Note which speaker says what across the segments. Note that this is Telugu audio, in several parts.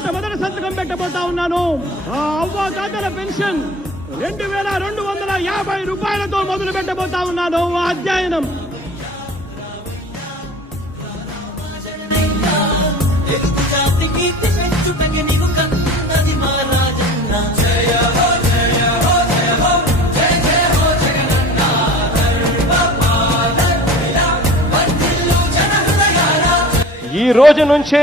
Speaker 1: మొట్టమొదటి సంతకం పెట్టబోతా ఉన్నాను. ఆ అవ్వ తాతల పెన్షన్ రెండు వేల రెండు వందల యాభై రూపాయలతో మొదలు పెట్టబోతా ఉన్నాను. అధ్యయనం.
Speaker 2: ఈ రోజు నుంచే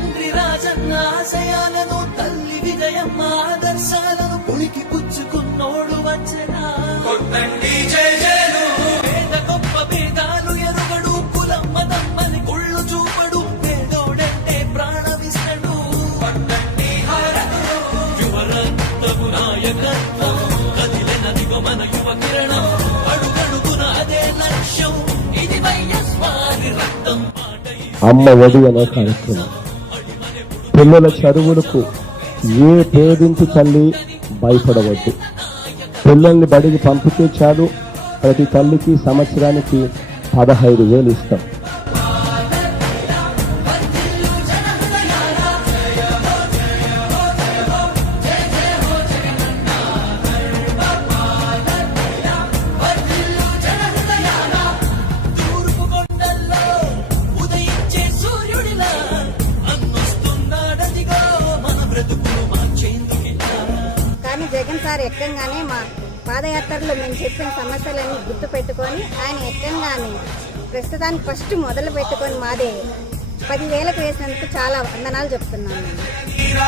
Speaker 3: తండ్రి రాజన్న ఆశయాలను తల్లి విజయమ్మ ఆదర్శాలను పులికి పుచ్చుకున్నోడు వచ్చనా? కొట్టండి జయ జయలు. పేద గొప్ప భేదాలు ఎరుగడు కులమ్మ తమ్మని కుళ్ళు చూపడు పేదోడంటే ప్రాణమిస్తడు. పట్టండి హారతులు నాయకత్వం కదిలినదిగో మన యువ కిరణం. అడుగడుగున అదే లక్ష్యం ఇది వైఎస్వారి రక్తం పాటై
Speaker 4: అమ్మ ఒడి అనే కార్యక్రమం. పిల్లల చదువులకు ఏ పేదింటి తల్లి భయపడవద్దు. పిల్లల్ని బడికి పంపితే చాలు. ప్రతి తల్లికి సంవత్సరానికి పదహైదు వేలు ఇస్తాం.
Speaker 5: సార్ ఎక్కంగానే మా పాదయాత్రలో మేము చెప్పిన సమస్యలన్నీ గుర్తు పెట్టుకొని ఆయన ఎక్కంగానే ప్రస్తుతానికి ఫస్ట్ మొదలు పెట్టుకొని మాదే. పదివేలకు వేసినందుకు చాలా వందనాలు చెప్తున్నాను. నేను